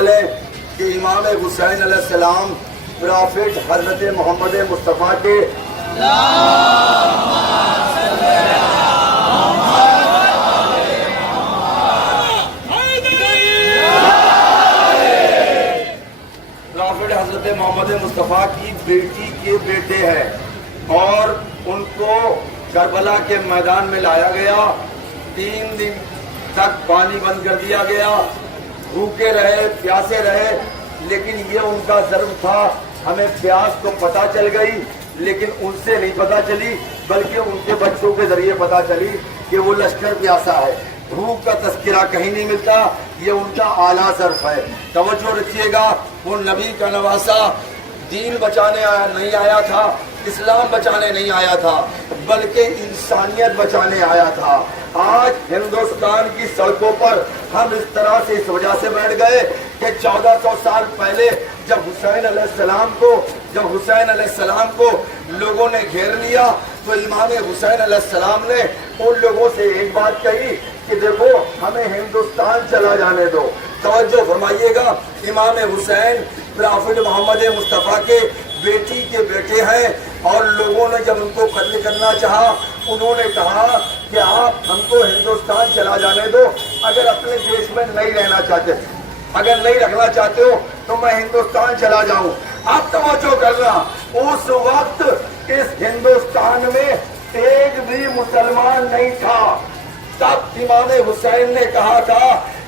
لیں کہ امام حسین علیہ السلام پرافٹ حضرت محمد مصطفیٰ کے پرافٹ حضرت محمد مصطفیٰ کی بیٹی کے بیٹے ہیں اور ان کو کربلا کے میدان میں لایا گیا. 3 دن تک پانی بند کر دیا گیا, بھوکے رہے پیاسے رہے, لیکن یہ ان کا ظلم تھا. ہمیں پیاس تو پتہ چل گئی لیکن ان سے نہیں پتہ چلی بلکہ ان کے بچوں کے ذریعے پتہ چلی کہ وہ لشکر پیاسا ہے. بھوک کا تذکرہ کہیں نہیں ملتا, یہ ان کا اعلیٰ ظرف ہے. توجہ رکھیے گا, وہ نبی کا نواسا دین بچانے نہیں آیا تھا, اسلام بچانے نہیں آیا تھا بلکہ انسانیت بچانے آیا تھا. آج ہندوستان کی سڑکوں پر ہم اس طرح سے اس وجہ سے بیٹھ گئے کہ 1400 سال پہلے جب حسین علیہ السلام کو لوگوں نے گھیر لیا تو امام حسین علیہ السلام نے ان لوگوں سے ایک بات کہی کہ دیکھو ہمیں ہندوستان چلا جانے دو. توجہ فرمائیے گا, امام حسین پرافٹ محمد مصطفیٰ کے بیٹی کے بیٹے ہیں اور لوگوں نے جب ان کو قتل کرنا چاہا انہوں نے کہا کہ آپ ہم کو ہندوستان چلا جانے دو, اگر اپنے دیش میں نہیں رہنا چاہتے, اگر نہیں رکھنا چاہتے ہو تو میں ہندوستان چلا جاؤں. آپ توجہ کرنا, اس وقت اس ہندوستان میں ایک بھی مسلمان نہیں تھا. تب امام حسین نے کہا تھا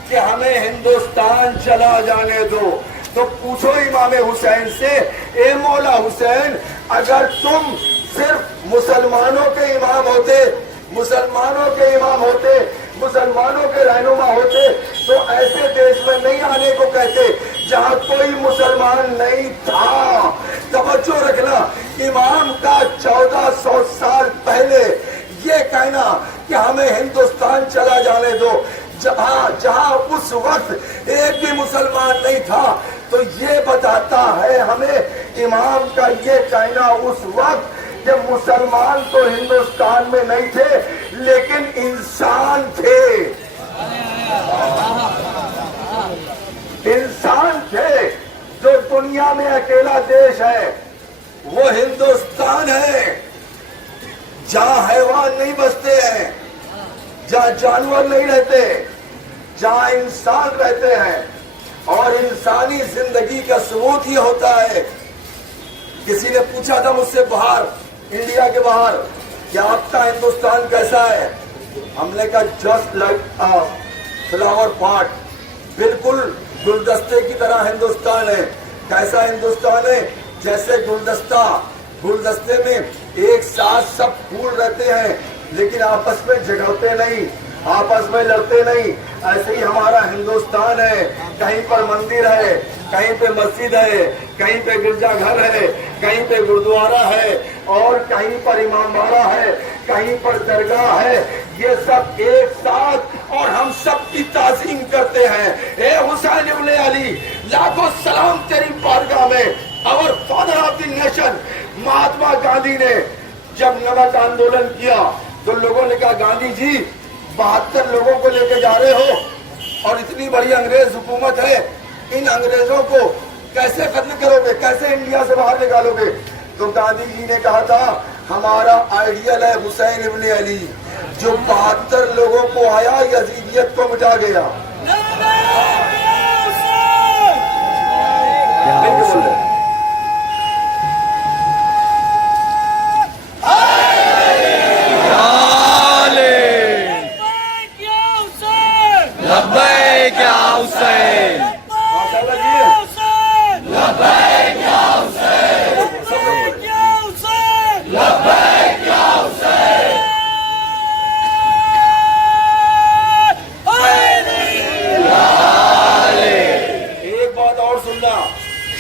کہ ہمیں ہندوستان چلا جانے دو. تو پوچھو امام حسین سے, اے مولا حسین, اگر تم صرف مسلمانوں کے امام ہوتے, مسلمانوں کے رہنما ہوتے تو ایسے دیش میں نہیں آنے کو کہتے جہاں کوئی مسلمان نہیں تھا. توجہ رکھنا, امام کا 1400 سال پہلے یہ کہنا کہ ہمیں ہندوستان چلا جانے دو جہاں اس وقت ایک بھی مسلمان نہیں تھا, تو یہ بتاتا ہے ہمیں امام کا یہ کہنا اس وقت کہ مسلمان تو ہندوستان میں نہیں تھے لیکن انسان تھے, انسان تھے. جو دنیا میں اکیلا دیش ہے وہ ہندوستان ہے جہاں حیوان نہیں بستے ہیں, جہاں جانور نہیں رہتے, جہاں انسان رہتے ہیں. اور انسانی زندگی کا ثبوت یہ ہوتا ہے. کسی نے پوچھا تھا مجھ سے باہر, انڈیا کے باہر, کہ آپ کا ہندوستان کیسا ہے؟ ہم نے کہا جسٹ لائک فلاور پاٹ, بالکل گلدستے کی طرح ہندوستان ہے. کیسا ہندوستان ہے؟ جیسے گلدستے میں ایک ساتھ سب پھول رہتے ہیں لیکن آپس میں جھگڑتے نہیں, آپس میں لڑتے نہیں. ایسے ہی ہمارا ہندوستان ہے, کہیں پر مندر ہے, کہیں پہ مسجد ہے, کہیں پہ گرجا گھر ہے, کہیں پہ گردوارا ہے اور کہیں پر امام باڑہ ہے, کہیں پر درگاہ ہے. یہ سب ایک ساتھ اور ہم سب کی تعظیم کرتے ہیں. اے حسین ابن علی, لاکھوں سلام تیری بارگاہ میں. اور father of the nation Mahatma Gandhi نے جب نمک آندولن کیا تو لوگوں نے کہا گاندھی جی 72 لوگوں کو لے کے جا رہے ہو اور اتنی بڑی انگریز حکومت ہے, ان انگریزوں کو کیسے ختم کرو گے, کیسے انڈیا سے باہر نکالو گے؟ تو گاندھی جی نے کہا تھا ہمارا آئیڈیل ہے حسین ابن علی جو 72 لوگوں کو آیا یزیدیت کو مٹا گیا.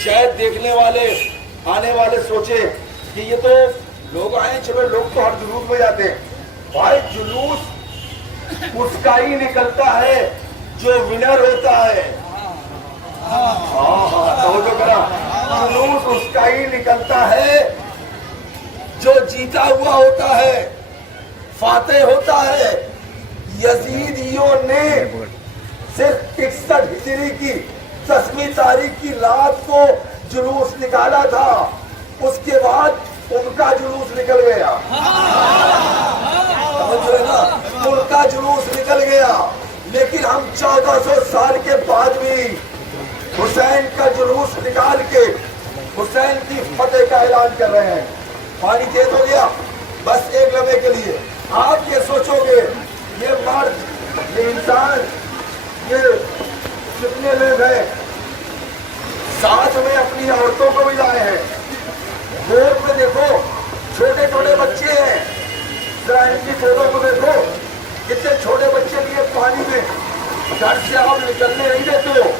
شاید دیکھنے والے آنے والے سوچے کہ یہ تو لوگ آئے, چلو لوگ تو ہر جلوس میں جاتے ہیں. بھائی جلوس اس کا ہی نکلتا ہے جو ونر ہوتا ہے. توجہ کرا, جلوس اس کا ہی نکلتا ہے جو جیتا ہوا ہوتا ہے, فاتح ہوتا ہے. یزیدیوں نے صرف 61 ہجری کی 10वीं तारीख की रात को जुलूस निकाला था, उसके बाद उनका जुलूस निकल गया। समझ रहे ना, उनका जुलूस निकल गया। लेकिन हम 1400 साल के बाद भी हुसैन का जुलूस निकाल के हुसैन की फतेह का ऐलान कर रहे हैं। पानी तेज हो गया, बस एक लम्हे के लिए आप ये सोचोगे ये मर्द, ये इंसान, ये कितने लोग हैं, साथ में अपनी औरतों को भी लाए हैं। गोद में देखो छोटे छोटे बच्चे हैं, जरा इनकी फोटो को देखो, कितने छोटे बच्चे लिए पानी में, घर से आप निकलने नहीं देते हो,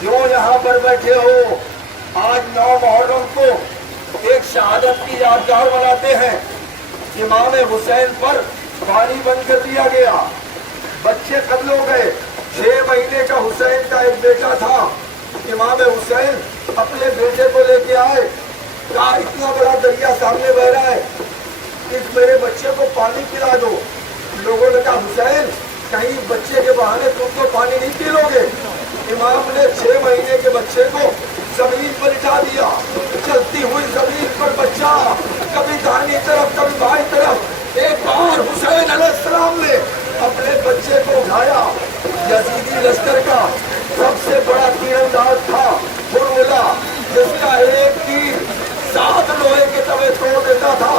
क्यों यहाँ पर बैठे हो? आज 9 मुहर्रम को एक शहादत की यादगार बनाते हैं। इमाम हुसैन पर पानी बंद कर दिया गया, बच्चे कत्ल हो गए। 6 महीने का हुसैन का एक बेटा था। इमाम हुसैन अपने बेटे को लेके आए, कहा इतना बड़ा दरिया सामने बह रहा है, इस मेरे बच्चे को पानी पिला दो। लोगों ने कहा हुसैन कहीं बच्चे के बहाने तुम तो पानी नहीं पी लोगे। इमाम ने 6 महीने के बच्चे को जमीन पर लिटा दिया, चलती हुई जमीन पर बच्चा कभी दाहिनी तरफ कभी बाईं तरफ। एक बार हुसैन अलैहिस्सलाम ने अपने बच्चे को उठाया। यजीदी लश्कर का सबसे बड़ा तीरंदाज था हुरमुला, जिसका एक तीर 7 लोहे के तवे तोड़ देता था,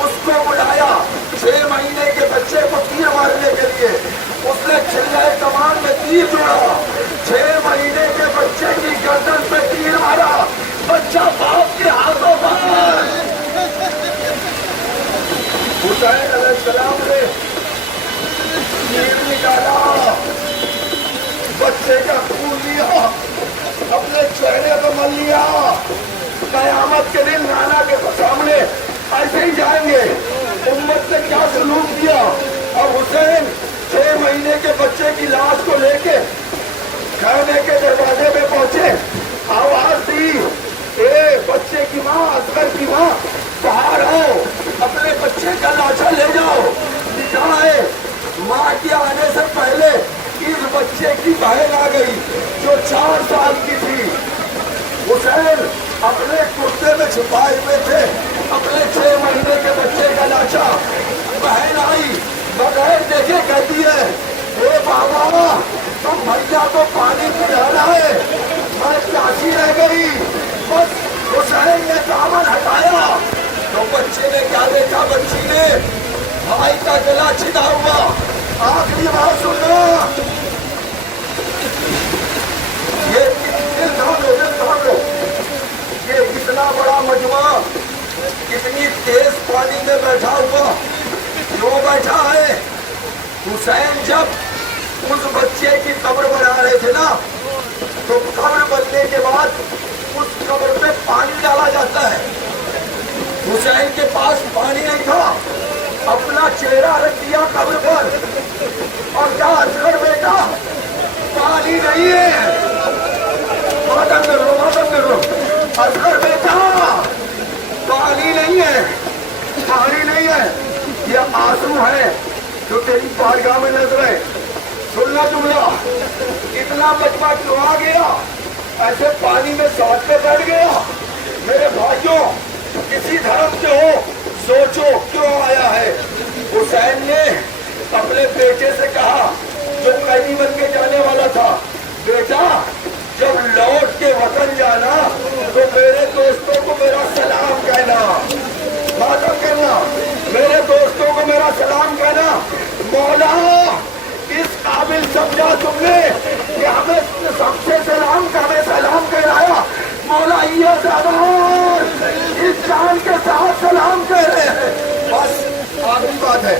उसको बुलाया 6 महीने के बच्चे को तीर मारने के लिए। उसने छिल्लाए कमान में तीर जोड़ा, 6 महीने के बच्चे की गर्दन पे तीर मारा, बच्चा बाप के हाथों पर। हुसैन अलैहिस्सलाम ने तीर निकाला, बच्चे का खून लिया, अपने चेहरे पर मल लिया। कयामत के दिन नाना के सामने ऐसे ही जाएंगे, उम्मत ने क्या सलूक किया। और हुसैन 6 महीने के बच्चे की लाश को लेके खाने के दरवाजे पे पहुंचे, आवाज दी, ए बच्चे की माँ, असगर की माँ, बाहर आओ, अपने बच्चे का लाशा ले जाओ। लिखा है माँ के आने से पहले इस बच्चे की बहन आ गई जो 4 साल की थी। हुसैन अपने कुर्ते में छुपाए हुए थे अपने 6 महीने के बच्चे का लाशा। बहन आई, बगैर देखे कहती है, ए बाबा तुम भैया को पानी पिलाना है, मैं प्यासी रह गई। बस हुसैन ने दामन हटाया तो बच्चे ने क्या देखा, बच्ची ने भाई का गला छिदा हुआ। आखिरी बात सुनना, ये इतना बड़ा मजमा इतनी तेज पानी में बैठा हुआ क्यों बैठा है? हुसैन जब उस बच्चे की कब्र बना रहे थे ना, तो कब्र बनने के बाद उस कब्र पे पानी डाला जाता है। हुसैन के पास पानी नहीं था, अपना चेहरा रख दिया कब्र पर और क्या असगर बेटा पानी नहीं है, मातम करो, असगर बेटा पानी नहीं है, पानी नहीं है, ये आंसू है जो तेरी बारगाह में नजर है। सुनना जुमला, इतना मजमा क्यों आ गया? ऐसे पानी में साथ पे बैठ गया। मेरे भाइयों, किसी धर्म के हो, सोचो क्यों आया है। हुसैन ने अपने बेटे से कहा, जो कैदी बन के जाने वाला था, बेटा जब लौट के वतन जाना तो मेरे दोस्तों को मेरा सलाम कहना, मातम करना, मेरे दोस्तों को मेरा सलाम कहना। मौला इस काबिल समझा तुमने कि हमें सबसे सलाम का हमें सलाम कहलाया। मौला ये इस जान के साथ सलाम कह रहे हैं। बस आखिरी बात है,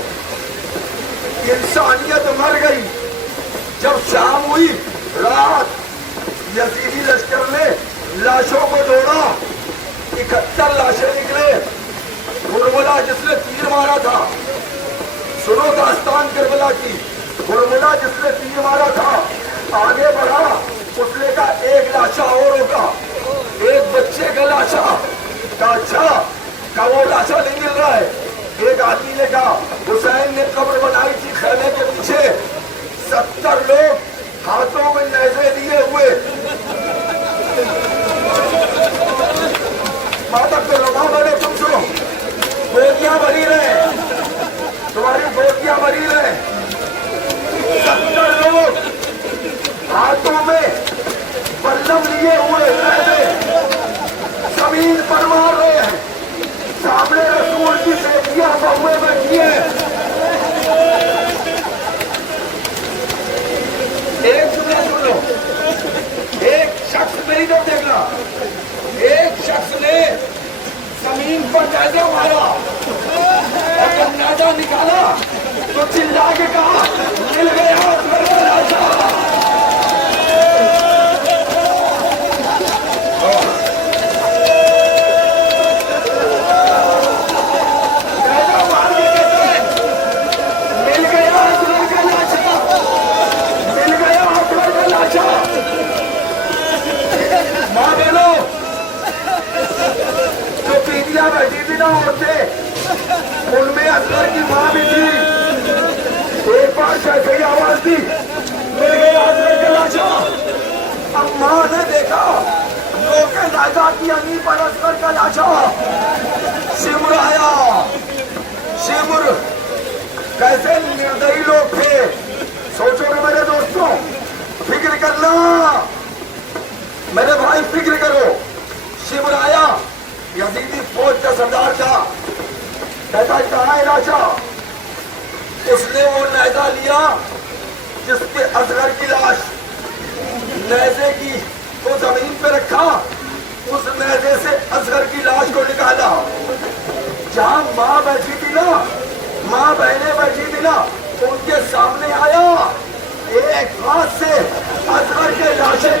इंसानियत मर गई। जब शाम हुई रात, यजीदी लश्कर ने लाशों को जोड़ा, 71 लाशें निकले। हुरमुला जिसने तीर मारा था, सुनो दास्तान करबला की, हुरमुला जिसने तीर मारा था आगे बढ़ा, उसने कहा एक लाशा और होगा, एक बच्चे का लाशा का, अच्छा का वो लाशा नहीं मिल रहा है। एक आदमी ने कहा हुसैन ने कब्र बनाई थी खैमे के पीछे, 70 लोग हाथों में नेज़े लिए हुए मातक कर लो, माँ बहनों तुम सुनो, गोतियां भरी रहे, तुम्हारी गोतियां भरी रहे। 70 लोग हाथों में बल्लम लिए हुए जमीन पर मार रहे हैं, सामने रसूल की बेटियां बहुएं बैठी हैं। एक जुमला सुन लो, एक शख्स मेरी तरफ देखना, एक शख्स ने जमीन पर नेजा मारा और जब नेजा निकाला तो चिल्ला के कहा, मिल गया नेजा। नेजा मार के कहते हैं, मिल गया अकबर का लाशा, मिल गया अकबर का लाशा। माँ बहनों, जो बीवियां बैठी थी ना औरतें, उनमें असगर की माँ भी थी। एक बार कैसे ही आवाज दी, मिल गया असगर का लाशा। अब माँ ने देखा लोग राजा की अनी पर असगर का लाशा। शिमर आया, शिमर कैसे निर्दयी लोग थे, सोचो ना मेरे दोस्तों, फिक्र करना मेरे भाई, फिक्र करो। शिमर आया, यजीदी फौज का सरदार था, कहता कहाँ है लाशा? उसने वो नेजा लिया जिसके असगर की लाश, नेजे की को जमीन पे रखा, उस नेजे से असगर की लाश को निकाला। जहां माँ बैठी थी ना, माँ बहनें बैठी थी ना, उनके सामने आया, एक हाथ से असगर के लाशें